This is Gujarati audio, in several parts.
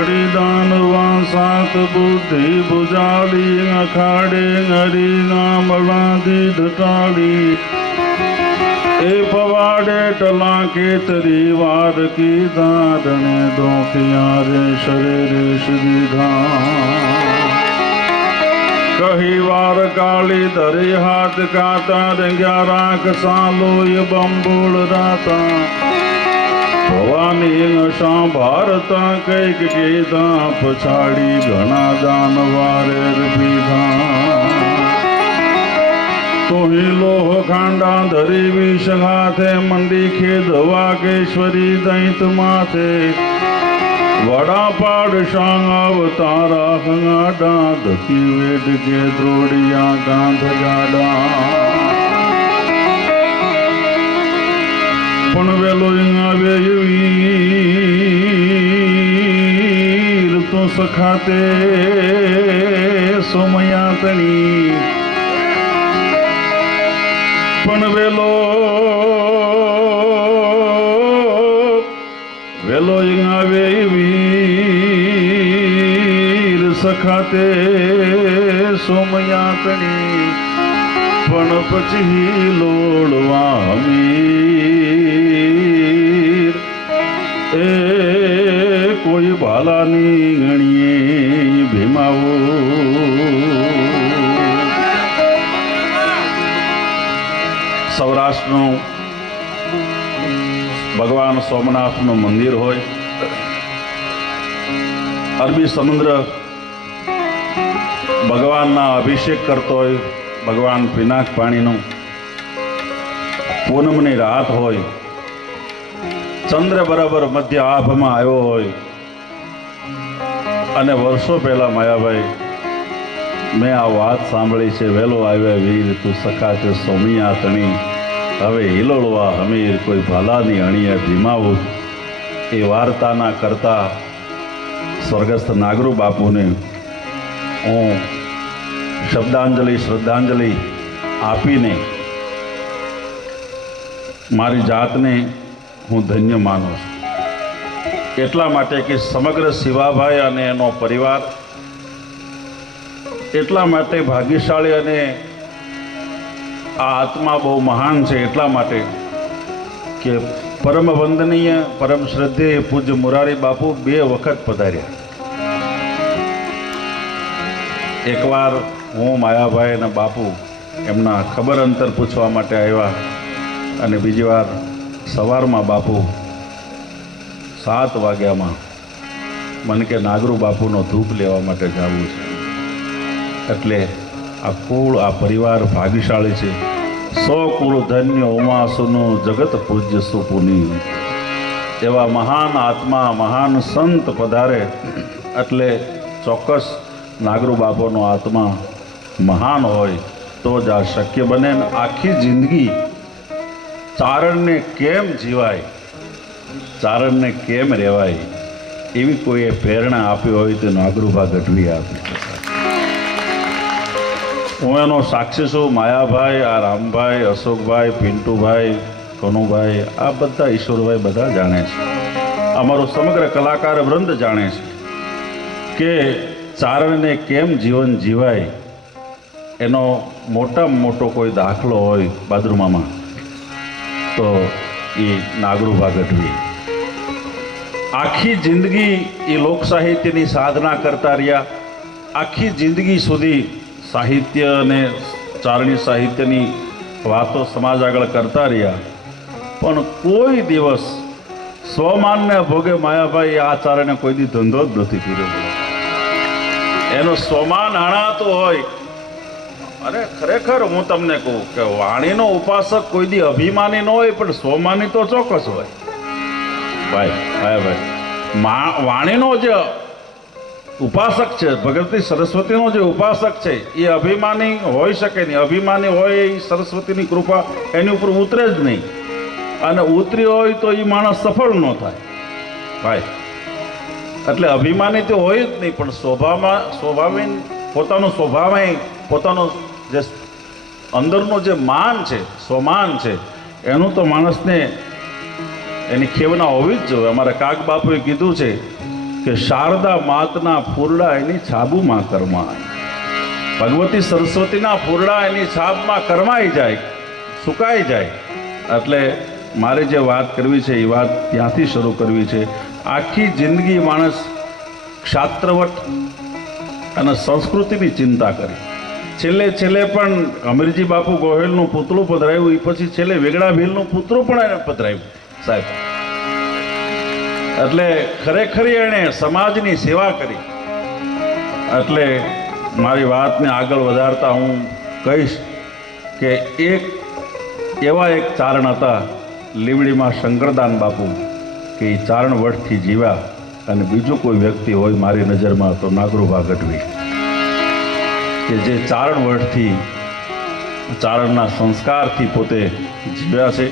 બળિદાનવા સાત બુદ્ધિ ભુજાલી અખાડે હરી નામ લાગી ધટાડી એ પવાડે ટલા કેતરી વાર કી દાદને દોખિયા રે શરીરે સીધા કહી વાર કાળી ધરી હાથ કાતા રંગ્યા રાખ સાલોય બંબુળ રાતા ભવાની સાંભારતા કઈક કીધા પછાડી ઘણા જાનવારે પીધા તોહી લોહ ખાંડા ધરી વિષ હાથે મંડી ખેદ વાગેશ્વરી દૈત માથે વડા પાડ શાંગ અવતારા હંગાડા ધકી વેદ કે દ્રોડિયા ગાંધ ગાડા પણ વેલો આવે વીર તો સખાતે સોમયાતણી પણ વેલો આવે વીર સખાતે સોમયાતણી પણ પછી લોડવા વીર એ કોઈ ભાલાની ગણીએ ભીમાવો સૌરાષ્ટ્રનું ભગવાન સોમનાથનું મંદિર હોય, અરબી સમુદ્ર ભગવાનના અભિષેક કરતો હોય, ભગવાન પિનાક પાણીનું પૂનમની રાત હોય, ચંદ્ર બરાબર મધ્ય આભમાં આવ્યો હોય અને વર્ષો પહેલા માયાભાઈ મેં આ વાત સાંભળી છે, વહેલો આવ્યા વીર તું સખાતે સોમિયા તણી હવે હિલોળવા હમીર કોઈ ભાલાની અણીએ ભીમાવું એ વાર્તાના કરતા સ્વર્ગસ્થ નાગરુ બાપુને હું શબ્દાંજલિ શ્રદ્ધાંજલિ આપીને મારી જાતને હું ધન્ય માનું છું. એટલા માટે કે સમગ્ર શિવાભાઈ અને એનો પરિવાર એટલા માટે ભાગ્યશાળી અને આ આત્મા બહુ મહાન છે, એટલા માટે કે પરમ વંદનીય પરમ શ્રદ્ધેય પૂજ્ય મોરારી બાપુ 2 વખત પધાર્યા. એકવાર હું માયાભાઈ અને બાપુ એમના ખબર અંતર પૂછવા માટે આવ્યા અને બીજી વાર સવારમાં બાપુ 7 વાગ્યામાં મને કે નાગરુ બાપુનો ધૂપ લેવા માટે જવું છે. એટલે આ કુળ આ પરિવાર ભાગ્યશાળી છે. 100 કુળ ધન્ય ઉમાસુનું જગત પૂજ્ય સુપુની એવા મહાન આત્મા મહાન સંત પધારે એટલે ચોક્કસ નાગરુ બાપુનો આત્મા મહાન હોય તો જ આ શક્ય બને. આખી જિંદગી ચારણને કેમ જીવાય, ચારણને કેમ રહેવાય એવી કોઈએ પ્રેરણા આપી હોય તો નાગરુભા ગઢવી આપી. હું એનો સાક્ષી છું. માયાભાઈ, આ રામભાઈ, અશોકભાઈ, પિન્ટુભાઈ, કનુભાઈ, આ બધા ઈશ્વરભાઈ બધા જાણે છે, અમારું સમગ્ર કલાકાર વૃંદ જાણે છે કે ચારણને કેમ જીવન જીવાય એનો મોટામાં મોટો કોઈ દાખલો હોય બાદરૂમામાં તો એ નાગરુભા ગઢવી. આખી જિંદગી એ લોક સાહિત્યની સાધના કરતા રહ્યા. આખી જિંદગી સુધી સાહિત્ય અને ચારણી સાહિત્યની વાતો સમાજ આગળ કરતા રહ્યા, પણ કોઈ દિવસ સ્વમાનને ભોગે માયાભાઈ આ ચારણે કોઈ દી ધંધો જ નથી કર્યો. એનો સ્વમાન હણાતો હોય. અરે ખરેખર હું તમને કહું કે વાણીનો ઉપાસક કોઈ દી અભિમાની ન હોય, પણ સ્વમાની તો ચોક્કસ હોય. ભાઈ વાણીનો જે ઉપાસક છે, ભગવતી સરસ્વતીનો જે ઉપાસક છે એ અભિમાની હોઈ શકે નહીં. અભિમાની હોય એ સરસ્વતીની કૃપા એની ઉપર ઉતરે જ નહીં, અને ઉતરી હોય તો એ માણસ સફળ ન થાય ભાઈ. એટલે અભિમાની તો હોય જ નહીં, પણ સ્વભાવે પોતાનો જે અંદરનો જે માન છે, સ્વમાન છે, એનું તો માણસને એની ખેવના હોવી જ જોઈએ. અમારા કાક બાપુએ કીધું છે કે શારદા માતના ફૂરડા એની છાબુમાં કરમાય. ભગવતી સરસ્વતીના ફૂરડા એની છાબમાં કરમાઈ જાય, સુકાઈ જાય. એટલે મારે જે વાત કરવી છે એ વાત ત્યાંથી શરૂ કરવી છે. આખી જિંદગી માણસ ક્ષાત્રવટ અને સંસ્કૃતિની ચિંતા કરી. છેલ્લે પણ અમીરજી બાપુ ગોહિલનું પુતળું પધરાવ્યું, એ પછી છેલ્લે વેગડા ભીલનું પુતળું પણ એને પધરાવ્યું સાહેબ. એટલે ખરેખરી એણે સમાજની સેવા કરી. એટલે મારી વાતને આગળ વધારતા હું કહીશ કે એવા એક ચારણ હતા લીમડીમાં શંકરદાન બાપુ, કે એ ચારણ વટથી જીવ્યા. અને બીજું કોઈ વ્યક્તિ હોય મારી નજરમાં તો નાગરુભા ગઢવી, કે જે ચારણ વટથી ચારણના સંસ્કારથી પોતે જીવ્યા છે.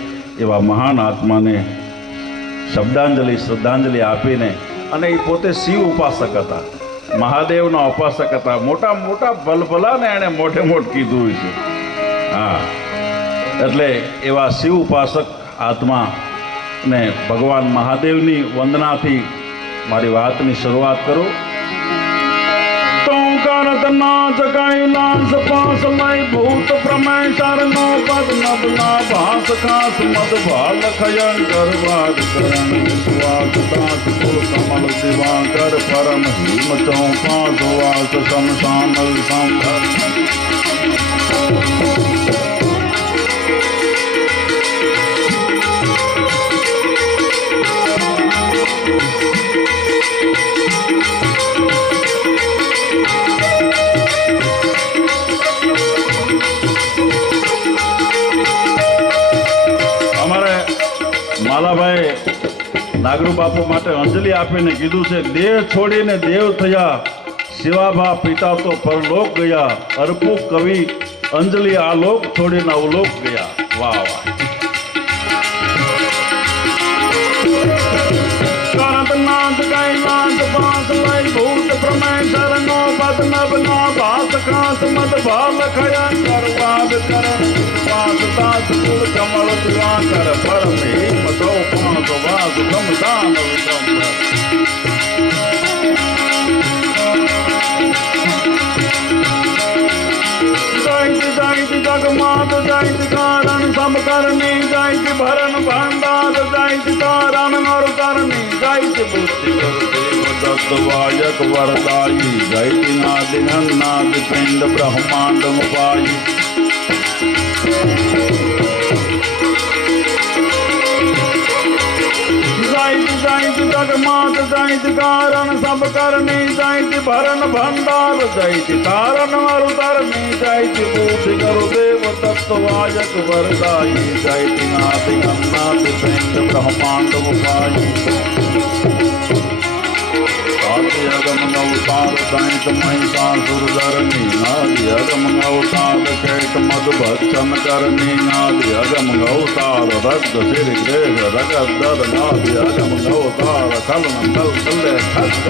એવા મહાન આત્માને શબ્દાંજલિ શ્રદ્ધાંજલિ આપીને, અને એ પોતે શિવ ઉપાસક હતા, મહાદેવના ઉપાસક હતા. મોટા મોટા ભલભલાને એણે મોટે મોટ કીધું છે. હા, એટલે એવા શિવ ઉપાસક આત્મા ને ભગવાન મહાદેવની વંદનાથી મારી વાતની શરૂઆત કરું. તો કરત નાચ કૈલાસ પાસ લઈ ભૂત પ્રમેય શરણો પદ નબલા ભાસ ખાસ મદ ભાલ ખયન કરવાદ કરણ વિશ્વાસ દાસ કુલ કમલ દિવાકર પરમ હિમ ચૌપાસ વાસ શમશાનલ સંઘર. માલાભાઈ નાગરુ બાપુ માટે અંજલિ આપીને કીધું છે, દેહ છોડીને દેવ થયા, શિવાભા પિતા તો પરલોક ગયા, અર્પુ કવિ અંજલિ આ લોક છોડીને અવલોક ગયા. વાહ વાહ. કરતનાથ કૈલાસ પાસ લઈ ભૂત પ્રમેય શરણો પદ નબલા ભાસ ખાસ મદ ભાલ ખયન કરવાદ કરણ વાસ દાસ કુલ કમળ દિવાકર પરમ હિમ ચૌપાસ વાસ સમદાન વિડંબર. जैति जगमात जैति कारण सब करनी जैति भरण भंडार जैति कारण और करनी जैति बुद्धि गुरुदेव दत्तवायक वरदायी जैति नादि नादि पिंड ब्रह्मांड मुपायी. जैति जैति जगमात जैति कारण सब करनी जैति भरण भंडार जैति कारण और धरनी जैति बुद्धि गुरुदेव तत्वायक वरदायी जैति नादि अन्नादि पिंड ब्रह्मांड मुपायी. आदि अगम अवतार दैत महिषासुर धरनी आदि अगम अवतार कैट मद भक्षण करनी आदि अगम अवतार रक्त सिर ग्रेह रगत दर आदि अगम अवतार खलन दल तले खस्त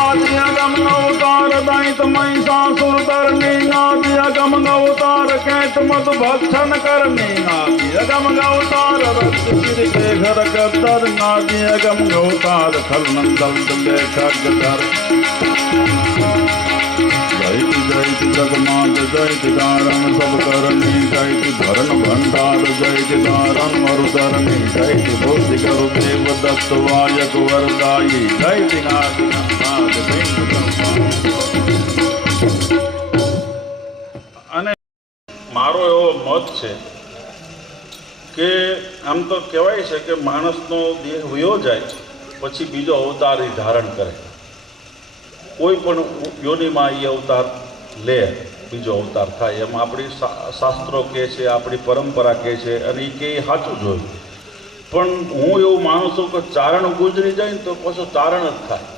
आदि अगम अवतार दैत महिषासुर धरनी आदि अगम अवतार कैट मद भक्षण करनी आदि अगम अवतार रक्त सिर ग्रेह रगत दर आदि अगम अवतार खलन दल तले खस्त कर. जैति जैति जगमात जैति कारण सब करनी जैति भरण भंडार जैति कारण और धरनी जैति बुद्धि गुरुदेव दत्तवायक वरदायी जैति नादि अन्नादि पिंड ब्रह्मांड. અને મારો એવો મત છે કે આમ તો કહેવાય છે કે માણસનો દેહ વયો જાય પછી બીજો અવતાર એ ધારણ કરે. કોઈ પણ યોનિમાં એ અવતાર લે, બીજો અવતાર થાય. એમ આપણી શાસ્ત્રો કહે છે, આપણી પરંપરા કહે છે, અને એ કે એ સાચું જોયું. પણ હું એવું માનું છું કે ચારણ ગુજરી જાય ને તો પાછું ચારણ જ થાય.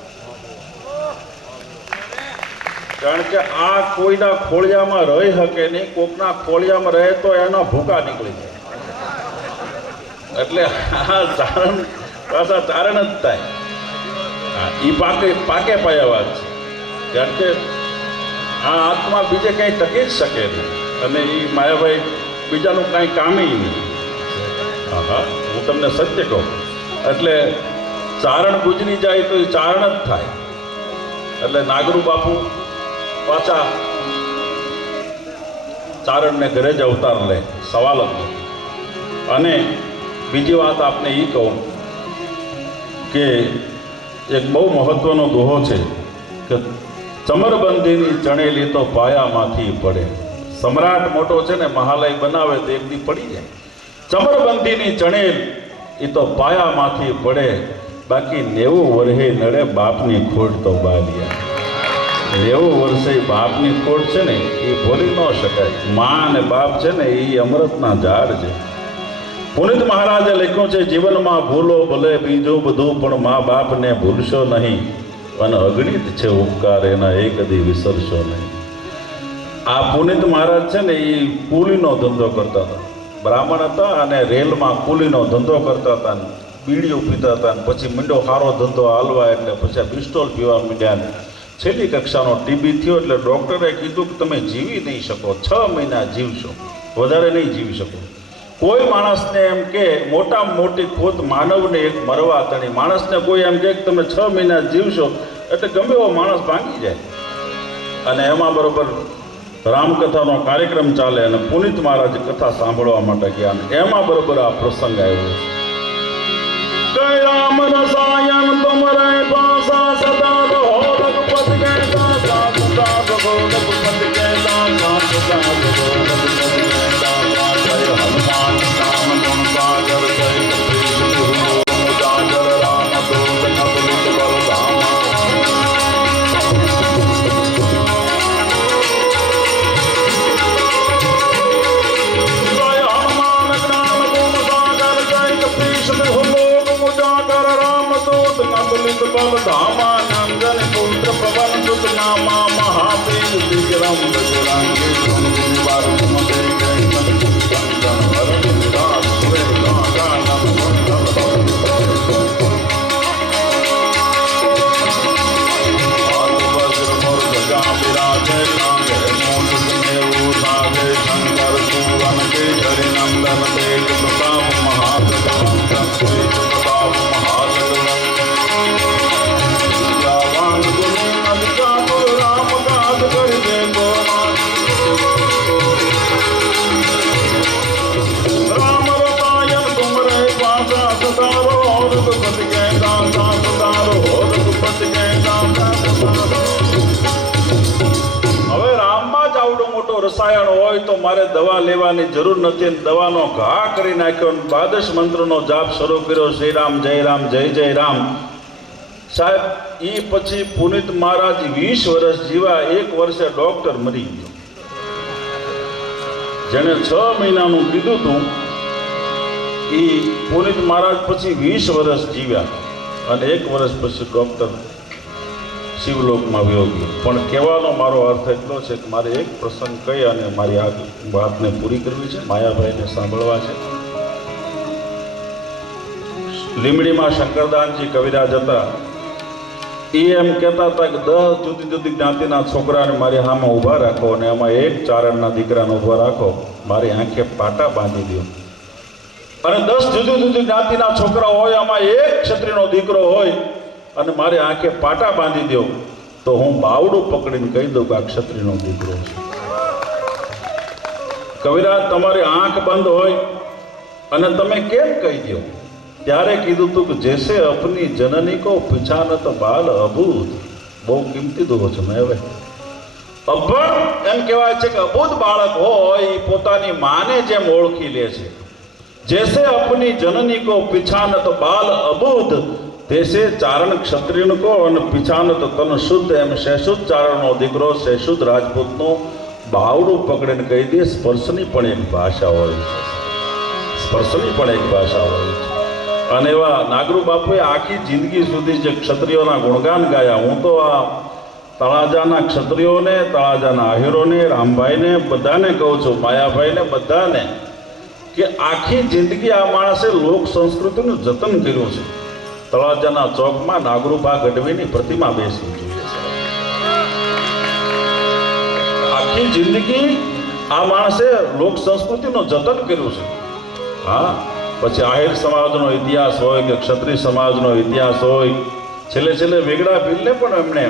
કારણ કે આ કોઈના ખોળિયામાં રહી શકે નહીં, કોકના ખોળિયામાં રહે તો એના ભૂકા નીકળી જાય. એટલે આ ચારણ પાછા ચારણ જ થાય. એ પાકે પાયા વાત છે. કારણ કે આ આત્મા બીજે કંઈ ટકી જ શકે નહીં. અને એ માયાભાઈ બીજાનું કાંઈ કામે નહીં. હા, હું તમને સત્ય કહું. એટલે ચારણ ગુજરી જાય તો એ ચારણ જ થાય. એટલે નાગરુ બાપુ પાછા ચારણને ઘરે જ અવતાર લે, સવાલ જ નથી. અને બીજી વાત આપને એ કહું કે એક બહુ મહત્વનો દોહો છે કે ચમરબંધીની ચણેલી તો પાયામાંથી પડે. સમ્રાટ મોટો છે ને, મહાલય બનાવે તો એક દી પડી જાય. ચમરબંધીની ચણેલ એ તો પાયામાંથી પડે, બાકી 90 વર્ષે નડે બાપની ખોટ તો બાલિયા. 90 વર્ષે બાપની ખોટ છે ને એ ભૂલી ન શકાય. મા અને બાપ છે ને એ અમૃતના ઝાડ છે. પુનિત મહારાજે લખ્યું છે, જીવનમાં ભૂલો ભલે બીજું બધું, પણ મા બાપને ભૂલશો નહીં. અને અગણિત છે ઉપકાર એના, એ કદી વિસરશો નહીં. આ પુનિત મહારાજ છે ને એ કુલીનો ધંધો કરતા હતા. બ્રાહ્મણ હતા અને રેલમાં કુલીનો ધંધો કરતા હતા. બીડીઓ પીતા હતા. પછી મીંડો સારો ધંધો હાલવા એટલે પછી પિસ્ટોલ પીવા મીડ્યા. છેલ્લી કક્ષાનો ટીબી થયો એટલે ડૉક્ટરે કીધું કે તમે જીવી નહીં શકો, 6 મહિના જીવશો, વધારે નહીં જીવી શકો. કોઈ માણસને એમ કે મોટામાં મોટી ખોટ માનવને એક મરવા તણી. માણસને કોઈ એમ કે તમે 6 મહિના જીવશો એટલે ગમે એવો માણસ ભાંગી જાય. અને એમાં બરોબર રામકથાનો કાર્યક્રમ ચાલે અને પુનિત મહારાજ કથા સાંભળવા માટે ગયા. એમાં બરોબર આ પ્રસંગ આવ્યો. જય રામ રસાયણ તુમરે પાસા સદા રહો, રઘુપતિ કે દાસા સદા રહો, રઘુપતિ કે દાસા સદા રહો, રઘુપતિ કે દાસા. જય હનુમાન રામ ગુણ સાગર, જય કપીશ तिहु उजागर, राम दूत अतुलित बल धामा. जय हनुमान ज्ञान गुण सागर, जय कपीश तिहु उजागर, राम दूत अतुलित बल धामा. नंदन पुत्र पवन सुत नामा, महावीर विक्रम बजरंगी, कुमति निवार कुमति जय कंचन वरण विराज सुरे कानन कुंडल हाथ वज्र मोर ध्वजा विराजे, कांधे मूंज जनेऊ साजे. शंकर सुवन केसरी नंदन, तेज प्रताप महाजगवंदन, तेज प्रताप महाजगवंदन. रावण गुणी अधिका तुर, राम काज करिबे को नाथ. राम रसायन तुमरे पासा सदा रहो, रघुपति के दासा सदा रहो, रघुपति के दासा सदा रहो. હવે રામમાં જ આવડો મોટો રસાયણ હોય તો મારે દવા લેવાની જરૂર નથી. દવાનો ઘા કરી નાખ્યો. દ્વાદશ મંત્રનો જાપ શરૂ કર્યો, શ્રી રામ જય રામ જય જય રામ. સાહેબ એ પછી પુનિત મહારાજ 20 વર્ષ જીવા. 1 વર્ષે ડોક્ટર મરી ગયો. જેને 6 મહિનાનું કીધું હતું એ પુનિત મહારાજ પછી 20 વર્ષ જીવ્યા. અને 1 વર્ષ પછી ડોક્ટર શિવલોકમાં વયો ગયો. પણ કહેવાનો મારો અર્થ એટલો છે કે મારે એક પ્રસંગ કહી અને મારી આ વાતને પૂરી કરવી છે, માયાભાઈને સાંભળવા છે. લીમડીમાં શંકરદાનજી કવિરાજ હતા. એ એમ કહેતા હતા કે 10 જુદી જુદી જ્ઞાતિના છોકરાને મારી સામે ઊભા રાખો અને એમાં એક ચારણના દીકરાને ઊભા રાખો, મારી આંખે પાટા બાંધી દો. અને 10 જુદી જુદી જ્ઞાતિના છોકરા હોય, આમાં એક ક્ષત્રિયનો દીકરો હોય અને મારી આંખે પાટા બાંધી દો, તો હું બાવડું પકડીને કહી દઉં કે આ ક્ષત્રિયનો દીકરો છે. કવિરાજ તમારી આંખ બંધ હોય અને તમે કેમ કહી દો? ત્યારે કીધું તું કે જૈસે અપની જનની કો પિછાનત બાલ અબૂધ. બહુ કિંમતી દુઃખો છે. મેં હવે અભણ એમ કહેવાય છે કે અબૂધ બાળક હોય એ પોતાની માને જેમ ઓળખી લે છે. जैसे अपनी जननी को पिछानत बाल अबूध, तैसे चारण क्षत्रिय को અને पिछानत तन शुद्ध एम शेषुद्ध चारणનો દીકરો શેષુદ્ધ રાજપૂતનો બાવડું પકડીને કહી દે સ્પર્શની પણ એક ભાષા હોય છે. સ્પર્શની પણ એક ભાષા હોય છે. અને એવા નાગરુ બાપુએ આખી જિંદગી સુધી જે ક્ષત્રિયોના ગુણગાન ગાયા. હું તો આ તળાજાના ક્ષત્રિયોને, તળાજાના આહિરોને, રામભાઈને બધાને કહું છું, માયાભાઈને બધાને, કે આખી જિંદગી આ માણસે લોક સંસ્કૃતિનું જતન કર્યું છે. તળાજાના ચોકમાં નાગરુબા ગઢવીની પ્રતિમા બેસવી જોઈએ છે. આખી જિંદગી આ માણસે લોક સંસ્કૃતિનું જતન કર્યું છે. હા, પછી આહિર સમાજનો ઇતિહાસ હોય કે ક્ષત્રિય સમાજનો ઇતિહાસ હોય, છેલ્લે છેલ્લે વેગડા ભીલને પણ એમણે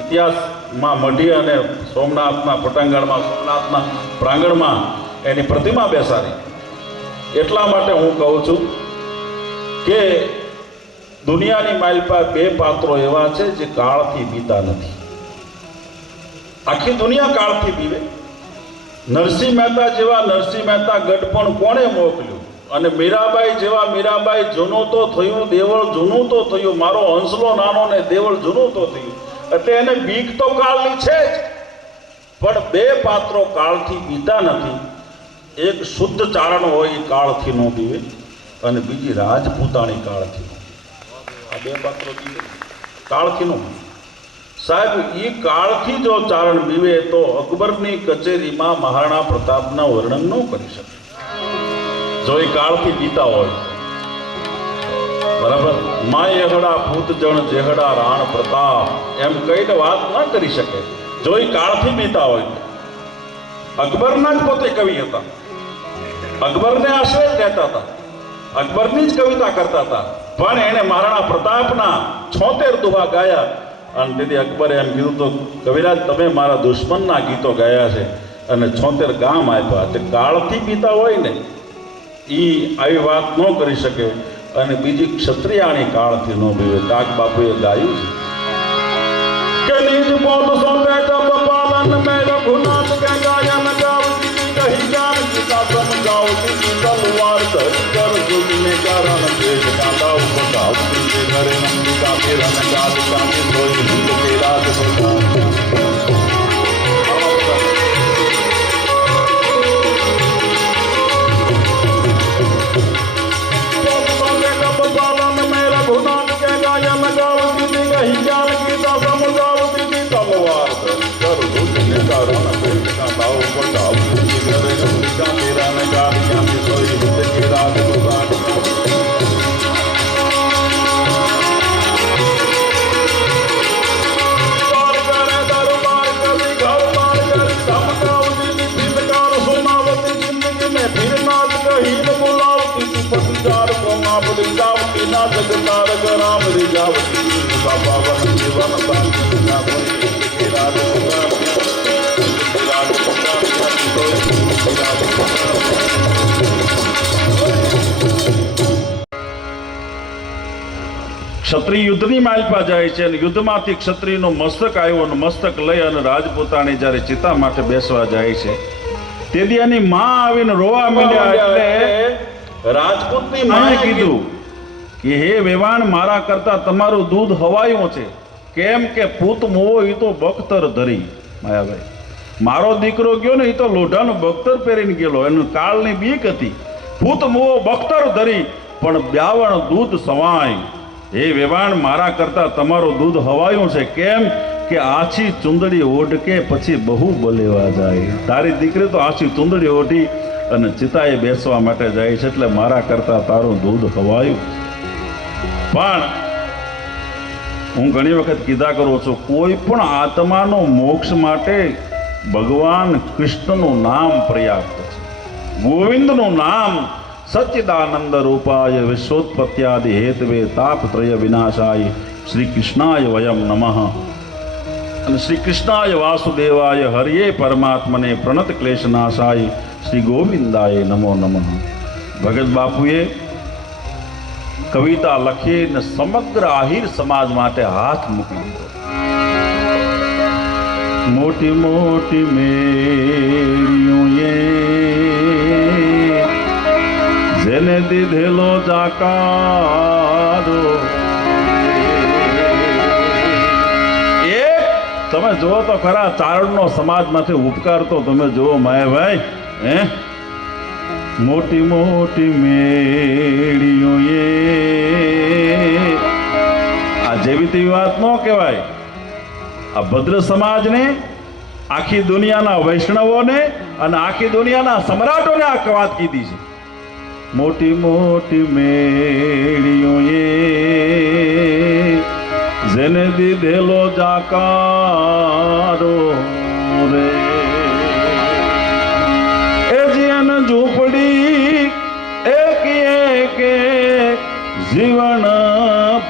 ઇતિહાસમાં મઢી અને સોમનાથના પટાંગણમાં, સોમનાથના પ્રાંગણમાં એની પ્રતિમા બેસાડી. એટલા માટે હું કહું છું કે દુનિયાની માલપા બે પાત્રો એવા છે જે કાળથી બીતા નથી. આખી દુનિયા કાળથી બીવે. નરસિંહ મહેતા જેવા નરસિંહ મહેતા ગઢપણ કોણે મોકલ્યું? અને મીરાબાઈ જેવા મીરાબાઈ જૂનું તો થયું, દેવળ જૂનું તો થયું, મારો હંસલો નાનો ને દેવળ જૂનું તો થયું. એટલે એને બીક તો કાળની છે જ, પણ બે પાત્રો કાળથી બીતા નથી. એક શુદ્ધ ચારણ હોય એ કાળથી ન બીવે, અને બીજી રાજપૂતાણી કાળથી. આ બે પાત્રો બીવે, કાળથી નો. સાહેબ, એ કાળથી જો ચારણ બીવે તો અકબરની કચેરીમાં મહારાણા પ્રતાપના વર્ણન ન કરી શકે, જો એ કાળથી બીતા હોય. બરાબર? માય એહડા પૂત જણ જેહડા રાણ પ્રતાપ, એમ કહીને વાત ન કરી શકે જો એ કાળથી બીતા હોય. અકબરના જ પોતે કવિ હતા, અકબરને આશ્રય કહેતા હતા, અકબરની જ કવિતા કરતા હતા, પણ એણે મહારાણા પ્રતાપના 76 દુહા ગાયા. અને તેથી અકબરે એમ કીધું તો કવિરાજ તમે મારા દુશ્મનના ગીતો ગાયા છે અને 76 ગામ આપ્યા. તે કાળથી પીતા હોય ને એ આવી વાત ન કરી શકે. અને બીજી ક્ષત્રિયાણી કાળથી ન પીવે. કાક બાપુએ ગાયું છે કે નિજ બોલ સોંપે તબ પાલન મેં રઘુનાથ કે ગાયન ગાવતી કહી જાન સીતા સમજાવતી તલવાર ધરી કર જુગને કારણ દેશ કાંડાવ બતાવતી કે ઘરે નંદિકા ફેરન ગાદ કાંતિ સોઈ હિંદ કે રાજ બતાવતી. ક્ષત્રિય યુદ્ધની માલપા જાય છે અને યુદ્ધમાંથી ક્ષત્રિયનું મસ્તક આવ્યું અને મસ્તક લઈ અને રાજપૂતાણી જ્યારે ચિતા માટે બેસવા જાય છે તેથી એની માં આવીને રોવા માંડ્યા. એટલે રાજપૂતની માએ કીધું કે હે વેવાણ, મારા કરતા તમારું દૂધ હવાયું છે. કેમ કે પૂત મોવો એ તો બખ્તર ધરી. માયાભાઈ, મારો દીકરો ગયો ને એ તો લોઢાનું બખ્તર પહેરીને ગયેલો, એનું કાળની બીક હતી. પૂત મોવો બખ્તર ધરી પણ બ્યાવણ દૂધ સવાય. હે વેવાણ, મારા કરતા તમારું દૂધ હવાયું છે. કેમ કે આછી ચુંદડી ઓઢકે પછી બહુ બલેવા જાય. તારી દીકરી તો આછી ચુંદડી ઓઢી અને ચિતાએ બેસવા માટે જાય છે, એટલે મારા કરતા તારું દૂધ હવાયું. પણ હું ઘણી વખત કીધા કરું છું, કોઈ પણ આત્માનો મોક્ષ માટે ભગવાન કૃષ્ણનું નામ પર્યાપ્ત છે. ગોવિંદનું નામ સચ્ચિદાનંદ રૂપાય વિશ્વોત્પત્યાદિ હેતવે તાપત્રય વિનાશાય શ્રી કૃષ્ણાય વયમ નમઃ. અને શ્રી કૃષ્ણાય વાસુદેવાય હરિયે પરમાત્મને પ્રણત ક્લેશનાશાય શ્રી ગોવિંદાય નમો નમઃ. ભગત બાપુએ કવિતા લખીને સમગ્ર આહિર સમાજ માટે હાથ મૂકી દીધો. મોટી મોટી મેળીઓ જેને દીધેલો જાકારો. તમે જુઓ તો ખરા, ચારણનો સમાજમાંથી ઉપકાર તો તમે જુઓ માયાભાઈ. મોટી મોટી મેળીઓ આ જેવી તેવી વાત ન કહેવાય. આ ભદ્ર સમાજને, આખી દુનિયાના વૈષ્ણવોને અને આખી દુનિયાના સમ્રાટોને આ વાત કીધી છે. મોટી મોટી મેળીઓ જેને દીધેલો જાકારો રે.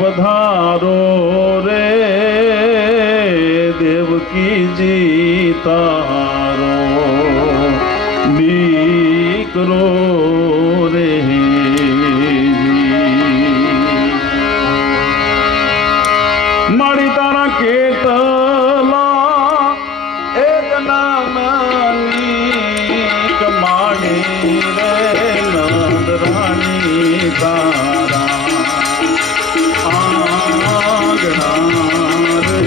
पधारो रे देवकीजी तारो दीकरो रे मारी तारा केतला एक नामनी कमाणी रे नंद रानी तारा आंगणा रे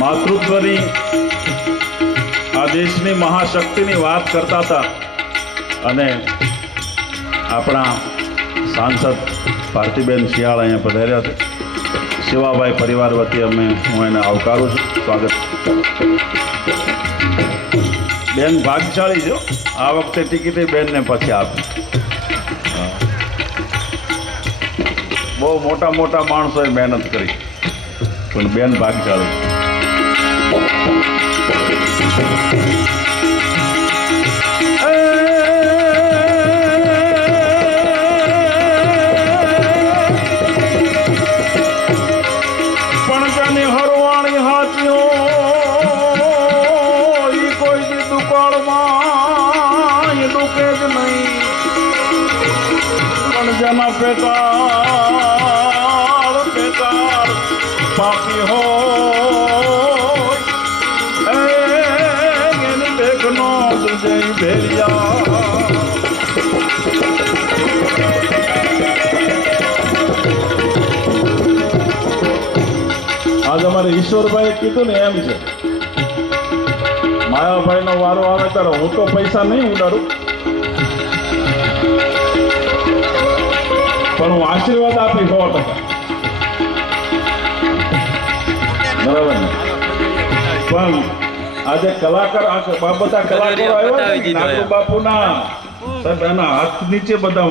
માતૃત્વની આ દેશની મહાશક્તિની વાત કરતા હતા અને આપણા સાંસદ ભારતીબેન શિયાળ અહીંયા પધાર્યા છે. શિવાભાઈ પરિવાર વતી હું એને આવકારું છું, સ્વાગત. બેન ભાગશાળી છો, આ વખતે ટિકિટ બેનને પછી આપી. બહુ મોટા મોટા માણસોએ મહેનત કરી પણ બેન ભાગશાળી. પણ હરવાણી હાથીઓ ઈ કોઈ બી દુકાળમાં દુકે જ નહીં. પણ જેના પેટાળ પાપી હોય એની બેગનો જય ભેરિયા. આજ અમારે ઈશ્વરભાઈ કીધું ને એમ છે, માયાભાઈ નો વારો આવે ત્યારે હું તો પૈસા નહીં ઉડાડું પણ હું આશીર્વાદ આપી 100%. બરાબર ને? પણ આજે કલાકાર બધા કલાકારો આવ્યા નાગુ બાપુના સાહેબ એના હાથ નીચે બધા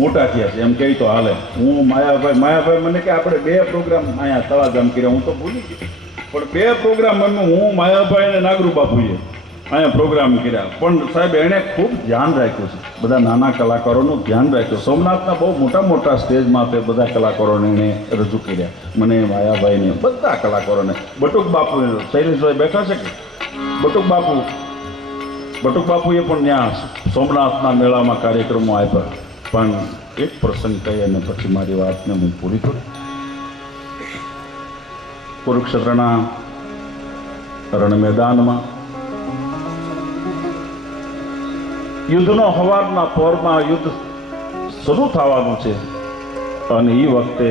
મોટા થયા છે એમ કહી તો હાલે. હું માયાભાઈ મને કે આપણે 2 પ્રોગ્રામ અહીંયા તળાજામ કર્યા, હું તો ભૂલી ગયો પણ 2 પ્રોગ્રામ હું માયાભાઈ અને નાગરુ બાપુએ અહીંયા પ્રોગ્રામ કર્યા. પણ સાહેબ એણે ખૂબ ધ્યાન રાખ્યું છે, બધા નાના કલાકારોનું ધ્યાન રાખ્યું. સોમનાથના બહુ મોટા મોટા સ્ટેજમાં તે બધા કલાકારોને એણે રજૂ કર્યા, મને માયાભાઈને બધા કલાકારોને. બટુક બાપુ શૈલેષભાઈ બેઠા છે કે બટુક બાપુએ પણ ત્યાં સોમનાથના મેળામાં કાર્યક્રમો આપ્યા. પણ એક પ્રસંગ કહી અને પછી મારી વાતને હું પૂરી કરું. કુરુક્ષેત્રના રણ મેદાનમાં યુદ્ધનો સવારના પહોરમાં યુદ્ધ શરૂ થવાનું છે અને એ વખતે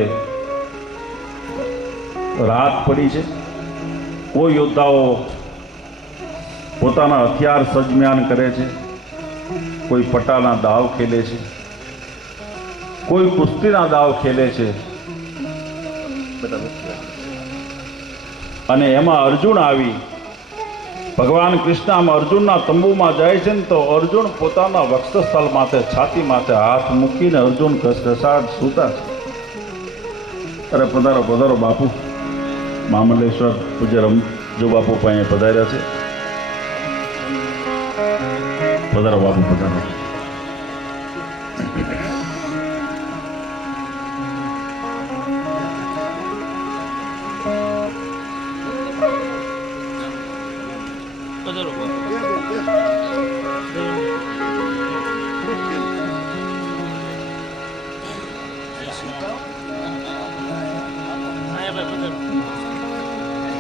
રાત પડી છે. કોઈ યોદ્ધાઓ પોતાના હથિયાર સજમ્યાન કરે છે, કોઈ પટાના દાવ ખેલે છે, કોઈ કુસ્તીના દાવ ખેલે છે અને એમાં અર્જુન આવી ભગવાન કૃષ્ણ આમ અર્જુનના તંબુમાં જાય છે ને તો અર્જુન પોતાના વક્ષસ્થળ માથે છાતી માથે હાથ મૂકીને અર્જુન ઘસઘસાટ સૂતા છે. અરે પધારો પધારો બાપુ. મહામંડલેશ્વર પૂજ્ય રમજો બાપુ પાસે પધાર્યા છે. પધારો બાપુ, પધારો.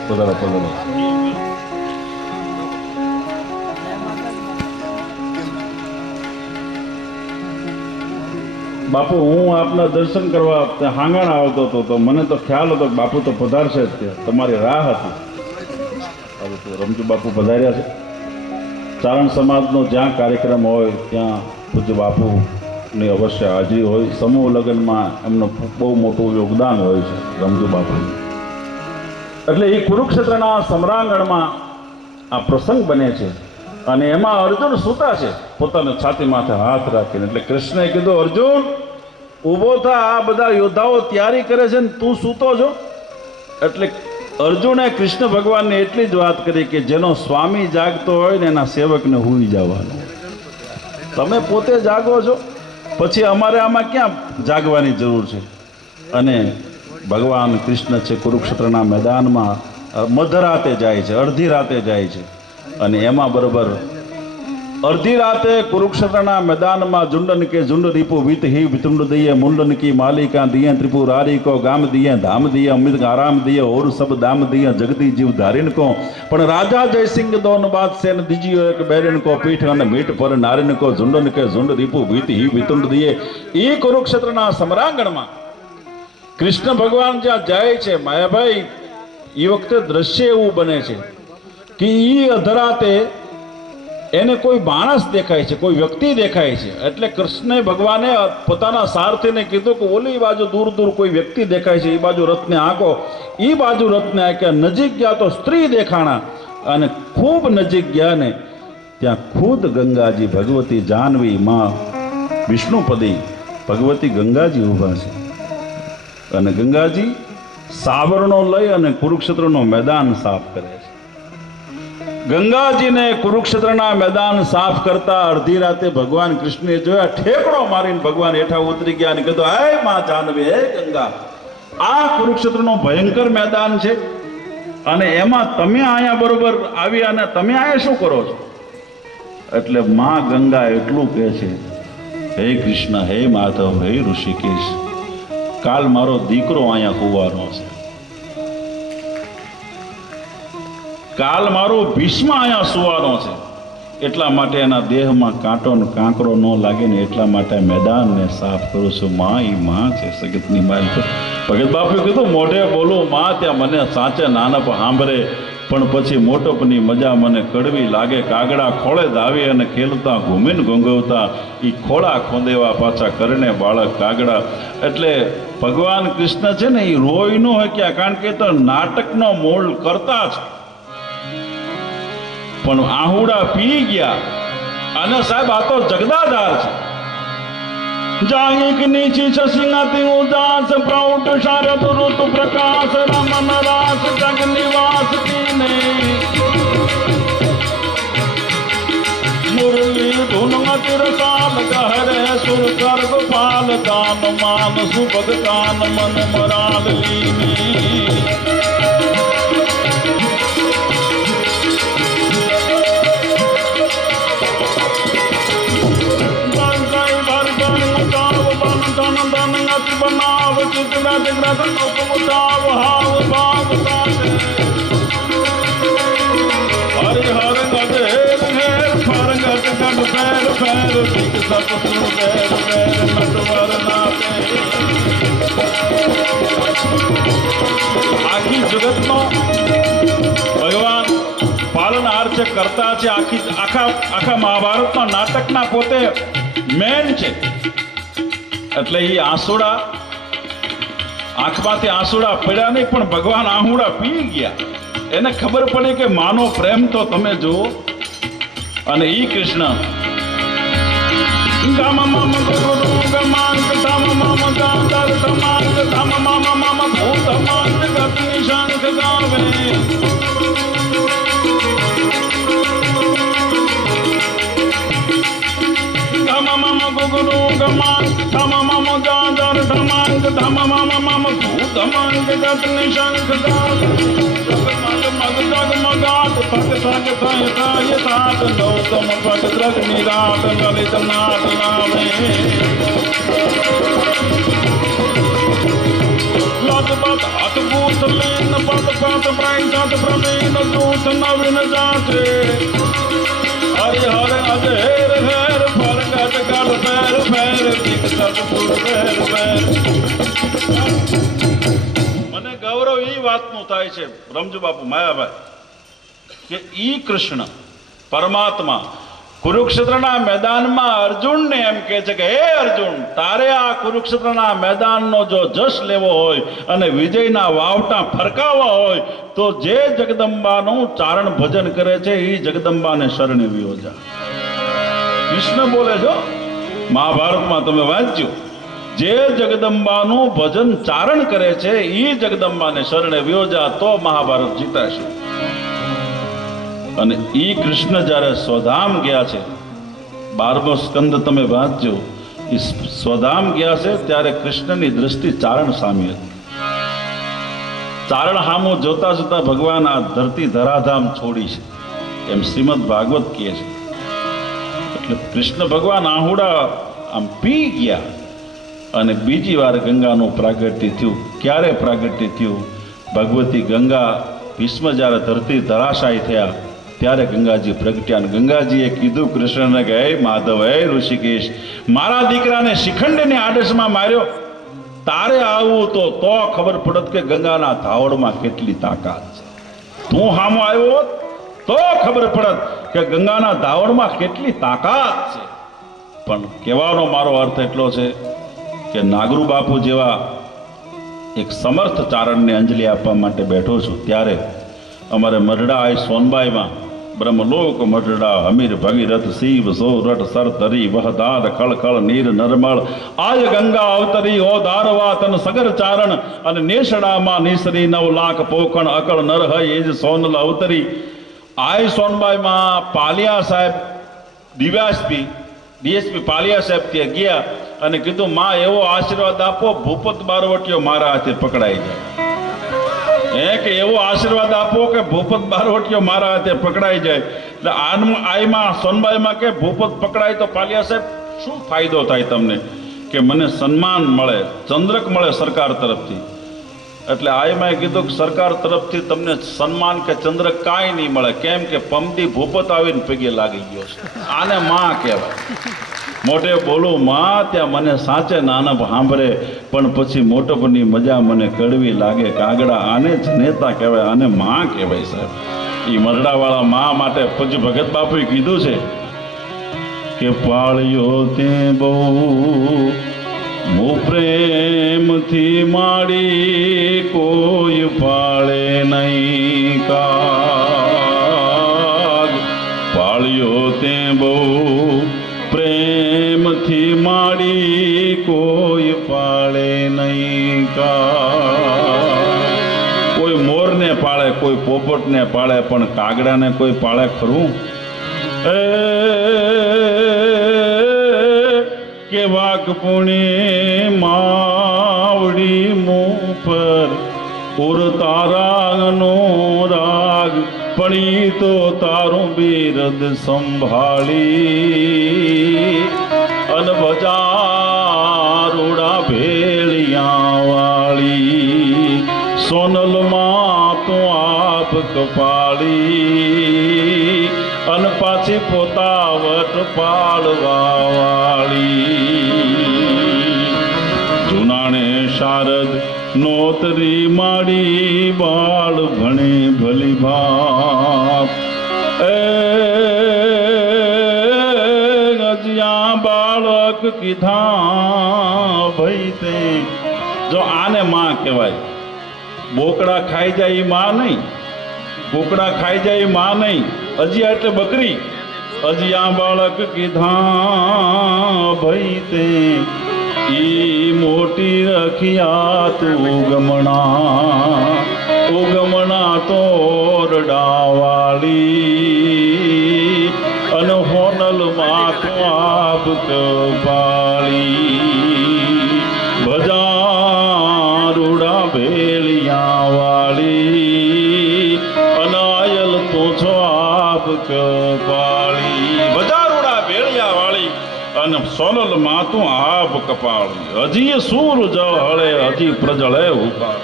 પધારો પધારો. બાપુ હું આપના દર્શન કરવા હાંગાણ આવતો હતો તો મને તો ખ્યાલ હતો કે બાપુ તો પધારશે જ, ત્યાં તમારી રાહ હતી. રમજુ બાપુ પધાર્યા છે. ચારણ સમાજનો જ્યાં કાર્યક્રમ હોય ત્યાં પૂજ્ય બાપુની અવશ્ય હાજરી હોય. સમૂહ લગ્નમાં એમનું બહુ મોટું યોગદાન હોય છે રમજુ બાપુનું. એટલે એ કુરુક્ષેત્રના સમ્રાંગણમાં આ પ્રસંગ બને છે અને એમાં અર્જુન સૂતા છે પોતાના છાતી માથે હાથ રાખીને. એટલે કૃષ્ણએ કીધું, અર્જુન ઊભો થા, આ બધા યોદ્ધાઓ તૈયારી કરે છે ને તું સૂતો છો. એટલે અર્જુને કૃષ્ણ ભગવાનને એટલી જ વાત કરી કે જેનો સ્વામી જાગતો હોય ને એના સેવકને હુઈ જવાનું. તમે પોતે જાગો છો, પછી અમારે આમાં ક્યાં જાગવાની જરૂર છે? અને ભગવાન કૃષ્ણ છે કુરુક્ષેત્રના મેદાનમાં મધરાતે જાય છે, અડધી રાતે જાય છે. અને એમાં બરોબર અડધી રાતે કુરુક્ષેત્રના મેદાનમાં ઝુંડન કે ઝુંડ રીપુ વિત હિ વિતુંડ દઈએ મુંડન કી માલિકા દિયે ત્રિપુરારી કો ગામ દિયે ધામ દિયે અમિત આરામ દિયે ઓર સબ દામ દિયે જગદી જીવ ધારીન કો પણ રાજા જયસિંહ દોન બાદ સેન દીજીઓ એક બેરેન કો પીઠ અને મીઠ પર નારીન કો ઝુંડન કે ઝુંડ રીપુ વિત હિ વિતુંડ દઈએ. એ કુરુક્ષેત્રના સમ્રાંગણમાં કૃષ્ણ ભગવાન જ્યાં જાય છે માયાભાઈ, એ વખતે દ્રશ્ય એવું બને છે કે એ અધરાતે એને કોઈ માણસ દેખાય છે, કોઈ વ્યક્તિ દેખાય છે. એટલે કૃષ્ણ ભગવાને પોતાના સારથીને કીધું કે ઓલી બાજુ દૂર દૂર કોઈ વ્યક્તિ દેખાય છે, એ બાજુ રથને આંકો. એ બાજુ રથને આંક્યા, નજીક ગયા તો સ્ત્રી દેખાણા અને ખૂબ નજીક ગયા ને ત્યાં ખુદ ગંગાજી ભગવતી જાનવી માં વિષ્ણુપદી ભગવતી ગંગાજી ઊભા છે. અને ગંગાજી સાવરણો લઈ અને કુરુક્ષેત્રનો મેદાન સાફ કરે છે. ગંગાજીને કુરુક્ષેત્રના મેદાન સાફ કરતા અડધી રાતે ભગવાન કૃષ્ણે જોયા, ઠેકડો મારીને ભગવાન હેઠા ઉતરી ગયા અને કીધું, હે માં જાનવી, હે ગંગા, આ કુરુક્ષેત્રનું ભયંકર મેદાન છે અને એમાં તમે અહીંયા બરોબર આવ્યા અને તમે અહીંયા શું કરો છો? એટલે માં ગંગા એટલું કહે છે, હે કૃષ્ણ, હે માધવ, હે ઋષિકેશ, કાલ મારો દીકરો અહીંયા હોવાનો છે, કાલ મારો ભીષ્મ અહીંયા સુવાનો છે, એટલા માટે એના દેહમાં કાંટો ને કાંકરો ન લાગે ને એટલા માટે મેદાનને સાફ કરું છું. માં એ માં છે સગતની મારી. ભગત બાપુએ કીધું, મોઢે બોલું માં ત્યાં મને સાચે નાનપ સાંભળે, પણ પછી મોટપની મજા મને કડવી લાગે. કાગડા ખોળે દાવી અને ખેલતા ઘૂમીને ઘોંઘવતા, એ ખોળા ખોંદેવા પાછા કરીને બાળક કાગડા. એટલે ભગવાન કૃષ્ણ છે ને એ રોય નો હોય ક્યાં, કારણ કે તો નાટકનો મોલ કરતા છે, પણ આહુડા પી ગયા. અને સાહેબ આ તો જગદાધાર છે. જાંગીક નીચી છસિંગાતી ઉદાસ પ્રૌઢ શારદ ઋતુ પ્રકાશ રમન રાસ જગ નિવાસ કીને મુરલી ધુન મતિર સાલ ગહરે સુર સર્ગ પાલ દાન માન સુભગ કાન મન મરાલ લીને बनाव चितना जगत लोक उठाव हाव भाव साथे हरि हर गद हेर हेर फर गद गद पैर पैर दिख सत सुर पैर पैर नटवर नाते आखी जगत नो भगवान पालन आर्च करता છે. આખા મહાભારતમાં નાટકના પોતે મેન છે. એટલે એ આંસુડા આંખમાંથી આંસુડા પડ્યા નહીં, પણ ભગવાન આહુડા પી ગયા. એને ખબર પડી કે માનો પ્રેમ તો તમે જુઓ. અને ઈ કૃષ્ણ ગામ મામ ગુરુ ગમાંક ધામ મામ ગાંધર ધમાંક ધામ મામ મામ ભૂત માંક ગતિ શંખ ગાવે ગામ મામ ગુરુ ગમાંક ધામ મામ ગાંધર ધમાંક ધામ મામ મામ ભૂત માંક ગતિ શંખ ગાવે મગ જગ મગાત ફટ ફટ થાય થાય સાત નૌતમ ફટ દ્રગ નિરાત લલિત નાટ નામે લજબત અદભુત લીન પદ પદ પ્રાંત પ્રવીણ દૂત નવીન જાતે હરિહર અજહેર હેર ફરગત કર ફેર ફેર દિક સતપુર ફેર ફેર. મને ગૌરવ એ વાતનું થાય છે રમજુ બાપુ માયાભાઈ કે ઈ કૃષ્ણ પરમાત્મા કુરુક્ષેત્રના મેદાનમાં અર્જુનને એમ કહે છે કે હે અર્જુન, તારે આ કુરુક્ષેત્રના મેદાનનો જો જશ લેવો હોય અને વિજયના વાવટા ફરકાવવા હોય તો જે જગદંબાનું ચારણ ભજન કરે છે એ જગદંબાને શરણે વ્યો જા. કૃષ્ણ બોલે છો, મહાભારતમાં તમે વાંચ્યું, જે જગદંબાનું ભજન ચારણ કરે છે એ જગદંબાને શરણે વ્યો જા તો મહાભારત જીતાશે. અને ઈ કૃષ્ણ જ્યારે સ્વધામ ગયા છે, 12મો સ્કંદ તમે વાંચજો, એ સ્વધામ ગયા છે ત્યારે કૃષ્ણની દ્રષ્ટિ ચારણ સામી હતી. ચારણ હામો જોતા જોતા ભગવાન આ ધરતી ધરાધામ છોડી છે એમ શ્રીમદ ભાગવત કહે છે. એટલે કૃષ્ણ ભગવાન આહુડા આમ પી ગયા અને બીજી વાર ગંગાનું પ્રાગટ્ય થયું. ક્યારે પ્રાગટ્ય થયું? ભગવતી ગંગા ભીષ્મ જ્યારે ધરતી ધરાશાયી થયા ત્યારે ગંગાજી પ્રગટ્યા. અને ગંગાજીએ કીધું કૃષ્ણને કે હે માધવ, હે ઋષિકેશ, મારા દીકરાને શિખંડીને આડસમાં માર્યો, તારે આવવું તો ખબર પડત કે ગંગાના ધાવડમાં કેટલી તાકાત છે. તું હામો આવ્યો હોત તો ખબર પડત કે ગંગાના ધાવડમાં કેટલી તાકાત છે. પણ કહેવાનો મારો અર્થ એટલો છે કે નાગરુ બાપુ જેવા એક સમર્થ ચારણને અંજલિ આપવા માટે બેઠો છું ત્યારે અમારે મઢડા આય સોનબાઈમાં બ્રહ્મલોક મઢડા હમીર ભગીરથ શિવ સોરઠ સર તરી વહદાર ખળ ખળ નીર નરમળ આય ગંગા અવતરી ઓ દારવા તન સગર ચારણ અને નેસડામાં નિસરી 9 લાખ પોખણ અકળ નર હય એ જ સોનલ અવતરી. આય સોનબાઈમાં પાલિયા સાહેબ ડીએસપી પાલિયા સાહેબ ત્યાં ગયા અને કીધું, માં એવો આશીર્વાદ આપો ભૂપત બારવટીયો મારા હાથે પકડાઈ જાય. કે એવો આશીર્વાદ આપો કે ભૂપત બારવટીયો મારા હાથે પકડાઈ જાય. એટલે આઈમાં સોનબાઈમાં કે ભૂપત પકડાય તો પાલિયા સાહેબ શું ફાયદો થાય તમને? કે મને સન્માન મળે, ચંદ્રક મળે સરકાર તરફથી. એટલે આઈમાં કીધું કે સરકાર તરફથી તમને સન્માન કે ચંદ્રક કાંઈ નહીં મળે. કેમ કે પમદી ભૂપત આવીને પગે લાગી ગયો છે. આને માં કહેવાય. મોટે બોલું માં ત્યાં મને સાચે નાનપ સાંભળે પણ પછી મોટપની મજા મને કડવી લાગે. કાગડા આને જ નેતા કહેવાય, આને માં કહેવાય સાહેબ. એ મરડાવાળા માં માટે પૂજ્ય ભગત બાપુએ કીધું છે કે પાળ્યો તે બહુ હું પ્રેમથી માડી કોઈ પાળે નહીં કાગ. પાળ્યો તે બહુ પ્રેમથી માડી કોઈ પાળે નહીં કાગ. કોઈ મોરને પાળે, કોઈ પોપટને પાળે, પણ કાગડાને કોઈ પાળે ખરું? કે વાક પુણે માવડી મું પર ઉર તારાનો રાગ પણી તો તારું બિરદ સંભાળી અન બજારોડા ભેળિયા વાળી સોનલમાં તો આપ કપાળી અન પાછી પોતાવટ પાડવા વાળી. જુનાણે શારદ નોતરી માડી બાળ ભણે ભલી ભાત. ગજિયા બાળક કીધા ભઈ તે. જો આને માં કહેવાય. બોકડા ખાઈ જાય એ માં નહીં, બોકડા ખાઈ જાય એ માં નહીં. અજિયા એટલે બકરી. અજિયા બાળક કીધા ભઈ તે ઈ મોટી રખિયા તું ગમણા તોરડાવાળી અન હોનલ માં તો આપ કપાળી. ભજારુડા ભેલિયા વાળી અનાયલ તો છો આપ કપાળી. ભજારુડા ભેળિયા વાળી અને સોનલ માતું આપ કપાળી. હજી સૂર જળ હળે, હજી પ્રજળે ઉકાળ.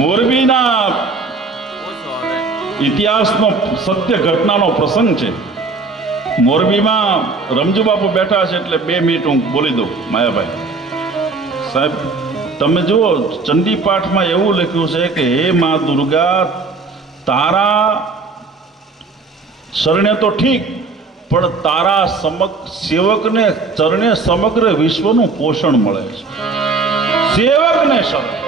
મોરબીના ઇતિહાસનો સત્ય ઘટનાનો પ્રસંગ છે. મોરબીમાં રમજુ બાપુ બેઠા છે એટલે 2 મિનિટ હું બોલી દઉં. માયાભાઈ સાહેબ તમે જુઓ, ચંડી પાઠમાં એવું લખ્યું છે કે હે મા દુર્ગા, તારા શરણે તો ઠીક પણ તારા સેવકને ચરણે સમગ્ર વિશ્વનું પોષણ મળે છે. સેવકને શરણે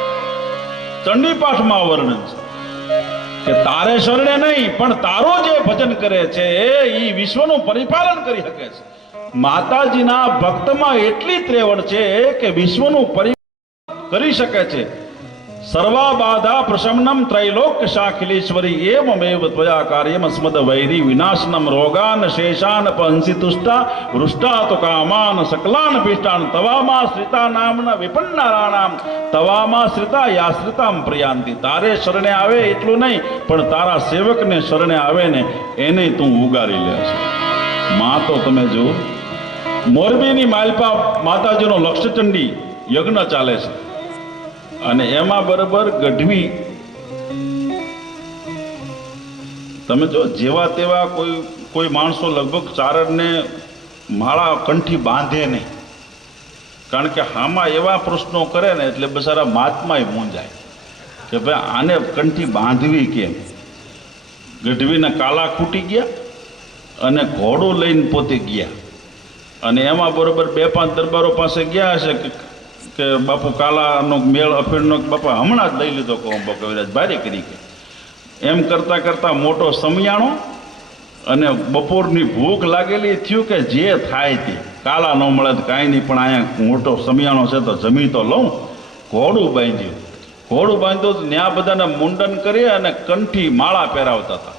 ચંડીપાઠમાં વર્ણન છે કે તારે શરણે નહીં પણ તારો જે ભજન કરે છે એ વિશ્વનું પરિપાલન કરી શકે છે. માતાજીના ભક્તમાં એટલી ત્રેવડ છે કે વિશ્વનું પરિપાલન કરી શકે છે. સર્વા બાધા પ્રશમનમ ત્રૈલોક્ય શાખિલેશ્વરી એવમેવ ત્વયા કાર્યમ સ્મદ વૈરી વિનાશનમ રોગાન શેષાન પંસી તુષ્ટા વૃષ્ટા તો કામાન સકલાન પિષ્ટાન તવામાં શ્રિતા નામના વિપન્નારાણામ તવામાં શ્રિતા યાશ્રિતામ પ્રિયાંતિ. તારે શરણે આવે એટલું નહીં પણ તારા સેવકને શરણે આવે ને એને તું ઉગારી લે છે. માં તો તમે જો મોરબીની માલપા માતાજીનો લક્ષચંડી યજ્ઞ ચાલે છે અને એમાં બરાબર ગઢવી તમે જો જેવા તેવા કોઈ માણસો લગભગ ચારણને માળા કંઠી બાંધે નહીં, કારણ કે આમાં એવા પ્રશ્નો કરે ને એટલે બસારા મહાત્માય મૂંઝાય કે ભાઈ આને કંઠી બાંધવી કેમ. ગઢવીના કાલા ખૂટી ગયા અને ઘોડું લઈને પોતે ગયા અને એમાં બરોબર 2-5 દરબારો પાસે ગયા હશે કે બાપુ કાલાનો મેળ અફીણનો બાપા હમણાં જ લઈ લીધો કહો કવિરાજ ભારે કરી કે એમ કરતાં કરતાં મોટો સમિયાણો અને બપોરની ભૂખ લાગેલી થયું કે જે થાય તે કાલા ન મળે તો કાંઈ નહીં પણ અહીંયા મોટો સમિયાણો છે તો જમી તો લઉં. ઘોડું બાંધ્યું તો ત્યાં બધાને મુંડન કરી અને કંઠી માળા પહેરાવતા હતા.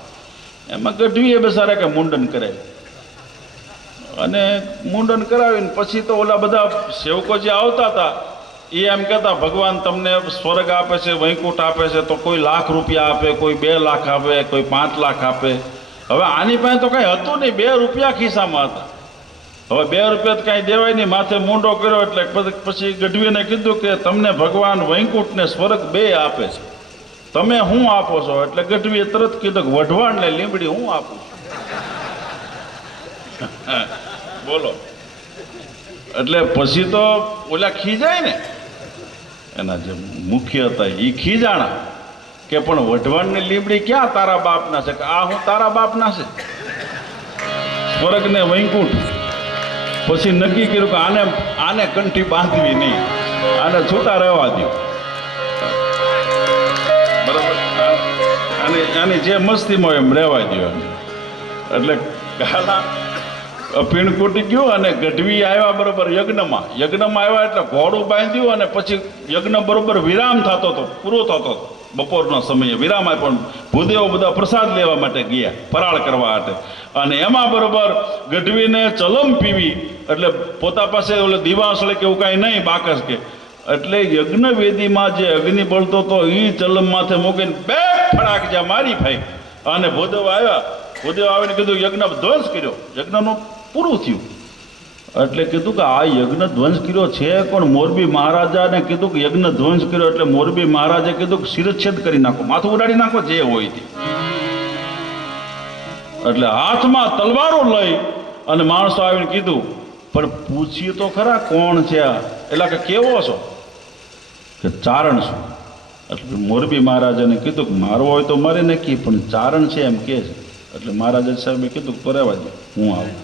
એમાં ગઢવીએ બેસારે કે મુંડન કરાવ્યું અને મુંડન કરાવીને પછી તો ઓલા બધા સેવકો જે આવતા હતા એ એમ કહેતા ભગવાન તમને સ્વર્ગ આપે છે, વૈકુંઠ આપે છે, તો કોઈ લાખ રૂપિયા આપે, કોઈ 2 લાખ આપે, કોઈ 5 લાખ આપે. હવે આની પાસે તો કાંઈ હતું નહીં, 2 રૂપિયા ખિસ્સામાં હતા. હવે 2 રૂપિયા તો કાંઈ દેવાય નહીં, માથે મૂંડો કર્યો એટલે પછી ગઢવીને કીધું કે તમને ભગવાન વૈકુંઠ ને સ્વર્ગ 2 આપે છે, તમે શું આપો છો? એટલે ગઢવીએ તરત કીધું કે વઢવાણ ને લીંબડી હું આપું છું. બોલો. એટલે પછી તો ઓલા ખીજાય ને, એના જે મુખ્ય હતા એ ખીજાણા કે પણ વઢવાણની લીમડી ક્યાં તારા બાપના છે? કે આ હું તારા બાપના છે સ્વર્ગ ને વૈકુંઠ. પછી નક્કી કર્યું કે આને કંઠી બાંધવી નહીં, આને છૂટા રહેવા દો. બરાબર, આની જે મસ્તીમાં એમ રહેવા દો. એટલે કાલા અફીણ કૂટી ગયું અને ગઢવી આવ્યા બરોબર યજ્ઞમાં આવ્યા એટલે ઘોડું બાંધ્યું અને પછી યજ્ઞ બરોબર વિરામ થતો હતો, પૂરો થતો હતો. બપોરના સમયે વિરામ આપ્યો. ભૂદેવો બધા પ્રસાદ લેવા માટે ગયા, ફરાળ કરવા માટે. અને એમાં બરોબર ગઢવીને ચલમ પીવી એટલે પોતા પાસે ઓલે દીવાસળે કે એવું કાંઈ નહીં બાકસ કે એટલે યજ્ઞ વેદીમાં જે અગ્નિ બળતો હતો એ ચલમ માથે મૂકીને 2 ફડાક જ્યાં મારી ભાઈ. અને ભૂદેવ આવીને કીધું યજ્ઞ ધ્વંસ કર્યો, યજ્ઞનું પૂરું થયું. એટલે કીધું કે આ યજ્ઞ ધ્વંસ કર્યો છે કોણ? મોરબી મહારાજાને કીધું કે યજ્ઞ ધ્વંસ કર્યો. એટલે મોરબી મહારાજે કીધું કે શિરચ્છેદ કરી નાખો, માથું ઉડાડી નાખો, જે હોય તે. એટલે હાથમાં તલવારો લઈ અને માણસો આવીને કીધું પણ પૂછીએ તો ખરા કોણ છે આ? એટલે કે કેવો છો? કે ચારણ છું. એટલે મોરબી મહારાજાને કીધું કે મારો હોય તો મારે નક્કી, પણ ચારણ છે એમ કે છે. એટલે મહારાજા સાહેબે કીધું કે રહેવા દે, હું આવું.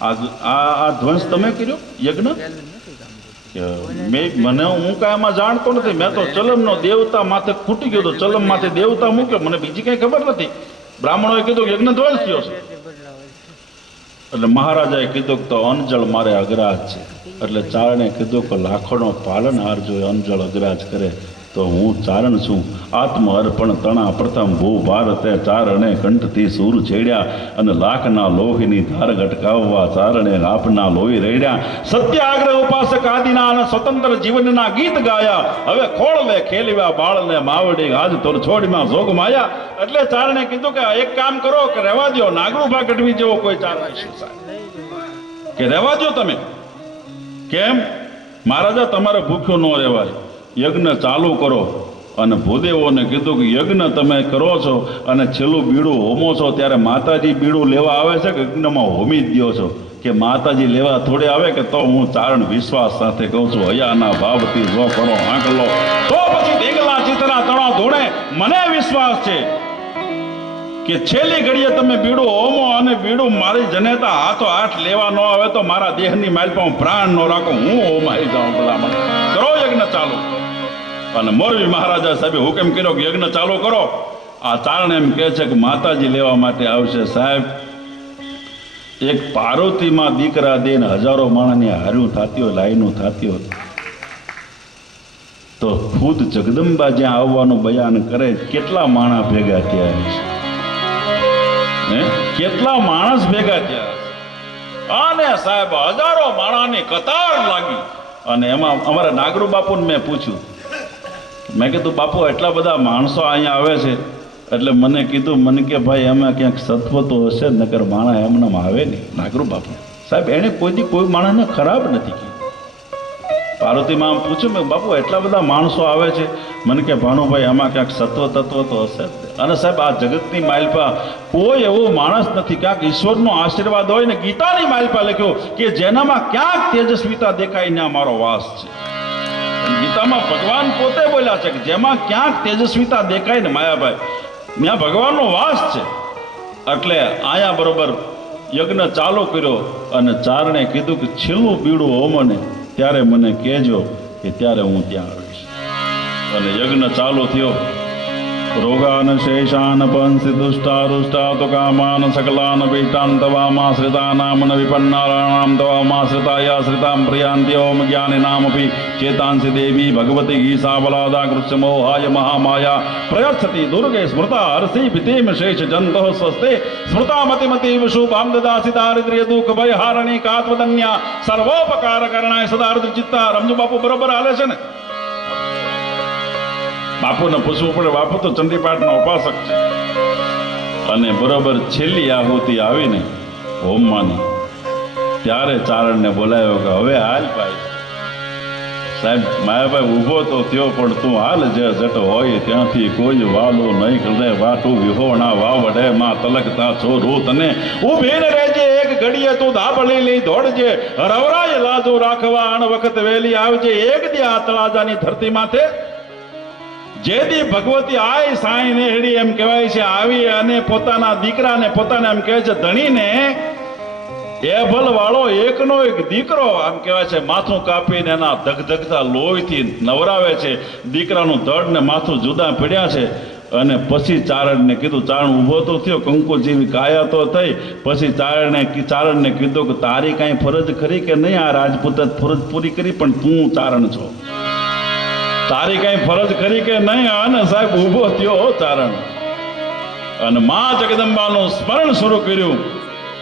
આ ધ્વંસ તમે કર્યો યજ્ઞ? હું કાંઈ એમાં જાણતો નથી, મેં તો ચલમનો દેવતા માથે ખૂટી ગયો તો ચલમ માથે દેવતા મૂક્યો, મને બીજી કંઈ ખબર નથી. બ્રાહ્મણોએ કીધું કે યજ્ઞ ધ્વંસ થયો છે. એટલે મહારાજાએ કીધું કે તો અનજળ મારે અગ્રાજ છે. એટલે ચારણે કીધું કે લાખોનો પાલનહાર જો અનજળ અગ્રાજ કરે તો હું ચારણ છું. આત્મ અર્પણ તણા પ્રથમ ભૂ ભારતે ચારણે કંઠથી સૂર છેડ્યા અને લાખના લોહીની ધાર ગટકાવવા ચારણે આપના લોહી રેડ્યા. સત્યાગ્રહ ઉપાસક આદિના અને સ્વતંત્ર જીવનના ગીત ગાયા. હવે ખોળવે ખેલવ્યા બાળને માવડી આજ તોર છોડીમાં જોગ માયા. એટલે ચારણે કીધું કે એક કામ કરો કે રહેવા દો, નાગરુભા ગઢવી જેવો કોઈ ચારણ કે રહેવા દો તમે. કેમ? મહારાજા તમારે ભૂખ્યો ન રહેવાય, યજ્ઞ ચાલુ કરો. અને ભૂદેવોને કીધું કે યજ્ઞ તમે કરો છો અને છેલ્લું બીડું હોમો છો ત્યારે માતાજી બીડું લેવા આવે છે કે યજ્ઞમાં હોમી જ દો છો? કે માતાજી લેવા થોડે આવે કે તો હું ચારણ વિશ્વાસ સાથે કહું છું, હયાના ભાવથી જો કરો આંકલો તો પછી દેગલા ચિતરા તણા ધોણે મને વિશ્વાસ છે કે છેલ્લી ઘડીએ તમે બીડું હોમો અને બીડું મારી જનેતા હાથો હાથ લેવા ન આવે તો મારા દેહની માલપા હું પ્રાણ ન રાખું, હું હોમાઈ જાઉં. ભલામણ કરો યજ્ઞ ચાલુ. અને મોરબી મહારાજા સાહેબે હુકમ કર્યો કે યજ્ઞ ચાલુ કરો. આ ચારણ એમ કહે છે કે માતાજી લેવા માટે આવશે. સાહેબ, એક પાર્વતીમાં દીકરા દઈને હજારો માણસની હાર્યું થતી હોય, લાઈનું થતી હોય, તો ખુદ જગદંબા જ્યાં આવવાનું બયાન કરે, કેટલા માણસ ભેગા થયા છે, કેટલા માણસ ભેગા થયા છે. અને સાહેબ હજારો માણસની કતાર લાગી. અને એમાં અમારા નાગરુ બાપુને મેં પૂછ્યું, મેં કીધું બાપુ એટલા બધા માણસો અહીંયા આવે છે, એટલે મને કીધું, મને કે ભાઈ એમાં ક્યાંક સત્વ તો હશે, નકર માણસ એમનામ આવે નહીં. નાગરુ બાપુ સાહેબ એણે કોઈ માણસને ખરાબ નથી કીધું. પાર્વતીમાં પૂછ્યું મેં, બાપુ એટલા બધા માણસો આવે છે, મને કે ભાણુભાઈ આમાં ક્યાંક સત્વ તત્વ તો હશે. અને સાહેબ આ જગતની માલપા કોઈ એવો માણસ નથી, ક્યાંક ઈશ્વરનો આશીર્વાદ હોય ને. ગીતાની માલપા લખ્યો કે જેનામાં ક્યાંક તેજસ્વીતા દેખાય ને મારો વાસ છે. ગીતામાં ભગવાન પોતે બોલ્યા છે કે જેમાં ક્યાંક તેજસ્વીતા દેખાય ને માયાભાઈ, ત્યાં ભગવાનનો વાસ છે. એટલે આયા બરોબર યજ્ઞ ચાલુ કર્યો અને ચારણે કીધું કે છેલ્લું બીડું હોમને ત્યારે મને કહેજો કે ત્યારે હું ત્યાં આવીશ. અને યજ્ઞ ચાલુ થયો. રોગાન શેષાન પંસી દુષ્ટા રૂષ્ટા તો કામાન સકલાન પીષ્ટાન તવામાશ્રિતાનામન વિપન્નારાણામ તવામાશ્રિતાયાશ્રિતામ પ્રિયાંતિ ઓમ જ્ઞાની નામપી ચેતાંસી દેવી ભગવતી ગીસાવલાદા કૃષ્ણમોહાય મહામાયા પ્રયચ્છતિ દુર્ગે સ્મૃતા હર્ષિ પિતેમ શેષ જંતો સ્વસ્તે સ્મૃતા મતિમતીવ શુભામ દદાસી દારિદ્ર્ય દુઃખ ભય હારણી કાત્વદન્યા સર્વોપકાર કરણાય સદાર્થ ચિત્તા. રમજુ બાપુ બરોબર હાલે છે ને? બાપુને પૂછવું પડે, બાપુ તો ચંડીપાઠના ઉપાસક છે. અને બરોબર છેલ્લી આહુતિ આવીને હોમમાંની, ત્યારે ચારણને બોલાવ્યો કે હવે હાલ ભાઈ. સાહેબ માયાભાઈ ઊભો તો થયો, પણ તું હાલ જે જટ હોય ત્યાંથી કોઈ વાલું નહીં હૃદય વાટું વિહોણા વાવડે માં તલકતા છોરું તને ઊભીને રહેજે. એક ઘડીએ તું ધાબળી લઈ દોડજે, રવરાય લાજો રાખવા અણ વખત વેલી આવજે. એક દી આ તળાજાની ધરતી માથે જેદી ભગવતી આય સાંઈ નેહડી એમ કહેવાય છે, આવી અને પોતાના દીકરાને પોતાને એમ કહે છે ધણીને એભલ વાળો એકનો એક દીકરો આમ કહેવાય છે માથું કાપીને એના ધગધગતા લોહીથી નવરાવે છે. દીકરાનું ધડ ને માથું જુદા પડ્યા છે. અને પછી ચારણને કીધું, ચારણ ઊભો તો થયો, કંકુ જેવી કાયા તો થઈ. પછી ચારણને કીધું કે તારી કાંઈ ફરજ ખરી કે નહીં? આ રાજપૂત ફરજ પૂરી કરી, પણ તું ચારણ છો, તારી કઈ ફરજ ખરી કે નહીં? અને સાહેબ ઊભો થયો ચારણ અને મા જગદંબાનું સ્મરણ શરૂ કર્યું.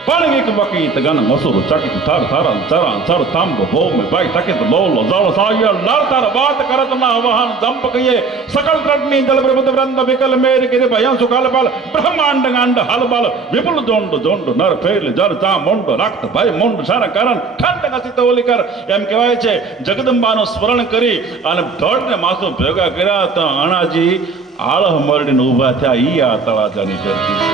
પણ એક વકીત ગન મસુર ચકિત થર થર ચરા ચર તંબ ભોમ ભાઈ તકિત લોલો જળ સાય લર તર વાત કરત ના વહન દંપ કહીએ સકલ ત્રટની જલ પ્રબુદ્ધ વૃંદ વિકલ મેર ગિર ભયં સુકાલ બલ બ્રહ્માંડ ગાંડ હલબલ વિપુલ જોંડ જોંડ નર ફેલ જર ચા મોંડ રક્ત ભય મોંડ સર કરણ ઠંડ કસિત ઓલિકર. એમ કહેવાય છે જગદંબાનું સ્મરણ કરી અને ધડ ને માથું ભેગા કર્યા તો અણાજી આળહ મરડીને ઊભા થયા. ઈ આ તળાજાની ધરતી છે.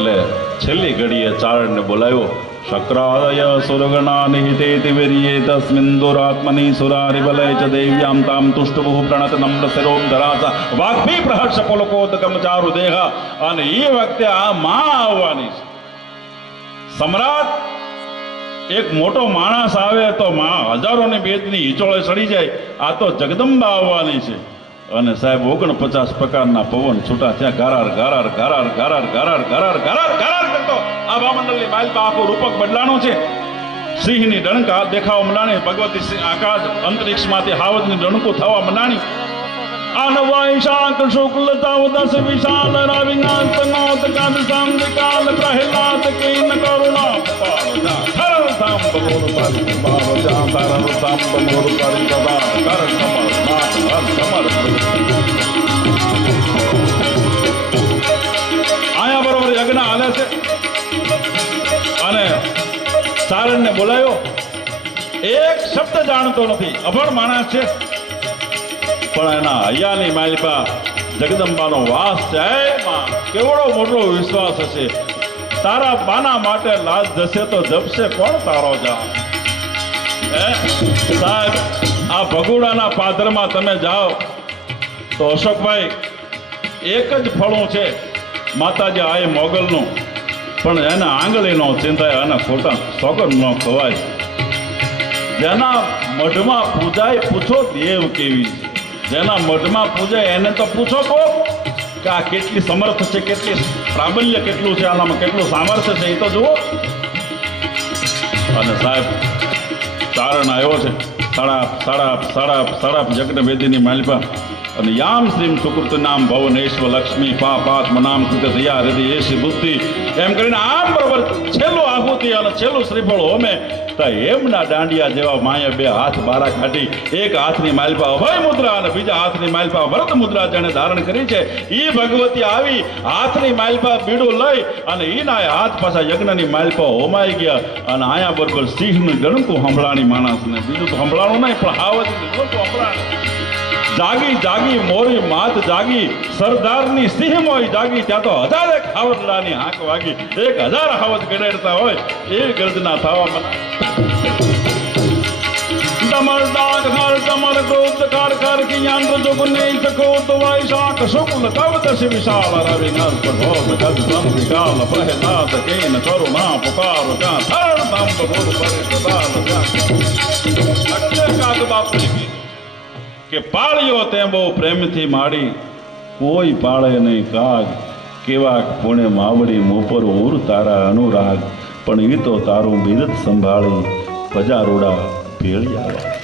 એટલે છેલ્લી ઘડીએ ચારણને બોલાવ્યો. શક્રાદય સુરગણા નિહિતે તિવેરીએ તસ્મિન દુરાત્મની સુરારી વલય ચ દેવ્યામ તામ તુષ્ટભુ પ્રણત નમ્ર સરોમ ધરાસા વાગ્ભી પ્રહર્ષ પુલકોદકમ ચારુ દેહ. અને એ વખતે આ માં આવવાની છે. સમ્રાટ એક મોટો માણસ આવે તો માં હજારોની બેદની હિચોળે સડી જાય. આ તો જગદંબા આવવાની છે. અને સાહેબ 49 પ્રકારના પવન છૂટા ત્યાં ગારાર ગારાર ગારાર ગારાર ગારાર ગારાર ગારાર ગારાર કરતો આ વામંડળની માલપા આખું રૂપક બદલાણું છે. સિંહની ડણકા દેખાવા મંડાણી. ભગવતી આકાશ અંતરિક્ષમાંથી હાવજની ડણકું થવા મંડાણી. આનવાઈશાક શુક્લ તાવદસ વિશાલ રવિનાથ નોત કાદ સાંદિકાલ પ્રહલાદ કીન કરુણા પાવના હર ધામ બગોર પારી બાવજા તારર ધામ બગોર પારી બાબા કર કમર નાથ હર કમર. આયા બરોબર યજ્ઞ હાલે છે. અને ચારણને બોલાયો. એક શબ્દ જાણતો નથી, અભણ માણસ છે, પણ એના હૈયાની માલિપા જગદંબાનો વાસ છે. કેવડો મોટો વિશ્વાસ હશે. તારા બાના માટે લાજ જશે તો જપશે કોણ તારો જા? સાહેબ આ ભગુડાના પાદરમાં તમે જાઓ તો અશોકભાઈ એક જ ફળું છે માતાજી આય મોગલનું, પણ એના આંગળીનો ચિંતાય અને ખોટા સોગન ન ખવાય. જેના મઢમાં પૂજાય પૂછો દેવ કેવી છે, જેના મઢમાં પૂજાય એને તો પૂછો કો કે આ કેટલી સમર્થ છે, કેટલી પ્રાબલ્ય કેટલું છે, આનામાં કેટલું સામર્થ્ય છે એ તો જુઓ. અને સાહેબ ચારણ આવ્યો છે સડાપ સડાપ સડાપ સડાપ જગ્ન વેદીની માલિપા અને યામ શ્રીમ સુકૃત નામ ભવનેશ્વ લક્ષ્મી પાપાત્મ નામ કૃત દયા હૃદય એસી બુદ્ધિ એમ કરીને આમ બરોબર છેલ્લું આહુતિ અને છેલ્લું શ્રીફળ હોમે તો એમના દાંડિયા જેવા માએ બે હાથ બારા કાઢી, એક હાથની માલિપા અભય મુદ્રા અને બીજા હાથની માલિપા વ્રત મુદ્રા જેને ધારણ કરી છે એ ભગવતી આવી હાથની માલિપા બીડું લઈ અને એના હાથ પાછા યજ્ઞની માલિપા હોમાઈ ગયા અને આયા બરોબર સિંહનું ગણતું સંભળાણી માણસને, બીજું તો સંભળાણું નહીં પણ હાવજ સંભળાણી. જાગી જાગી મોરી માત જાગી, સરદારની સિંહ મોય જાગી, ત્યાં તો હજારેક હાવજલાની હાંક વાગી, 1000 હાવજ ગણેડતા હોય એ ગર્જના થવા મને. દમર દાગ હર દમર ક્રોધ કાર કર કી યંત્ર જોગ નહીં સકો તો વાયશાખ શુક્લ કવત શિવ વિશાળ રવિ નર પ્રભોગ ગદ સમ વિકાલ પ્રહલાદ કેન કરુણા પુકાર કા થર દમ બોલ પરે સદા લગા. અક્ષર કાગ બાપુ કે પાળ્યો તે બહુ પ્રેમથી માડી, કોઈ પાળે નહીં કાગ, કેવા પુણે માવડી મોપર ઉર તારા અનુરાગ, પણ એ તો તારું બિરદ સંભાળી પજારોડા ભેળી આવે.